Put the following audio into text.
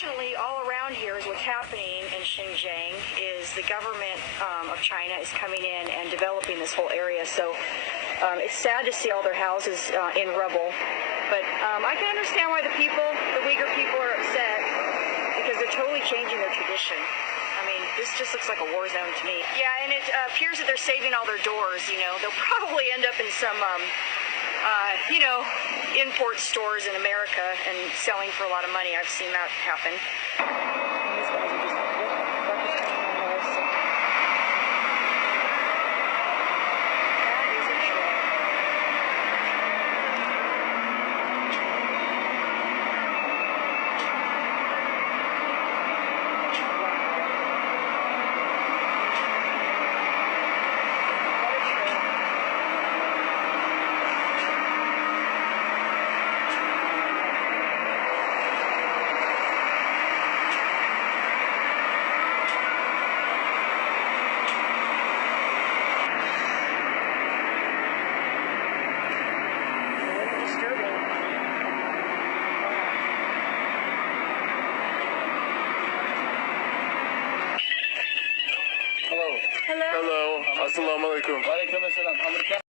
unfortunately, all around here is what's happening in Xinjiang is the government of China is coming in and developing this whole area. So it's sad to see all their houses in rubble. But I can understand why the Uyghur people are upset because they're totally changing their tradition. I mean, this just looks like a war zone to me. Yeah, and it appears that they're saving all their doors, you know. They'll probably end up in some, import stores in America and selling for a lot of money. I've seen that happen. Hello. Assalamu alaikum.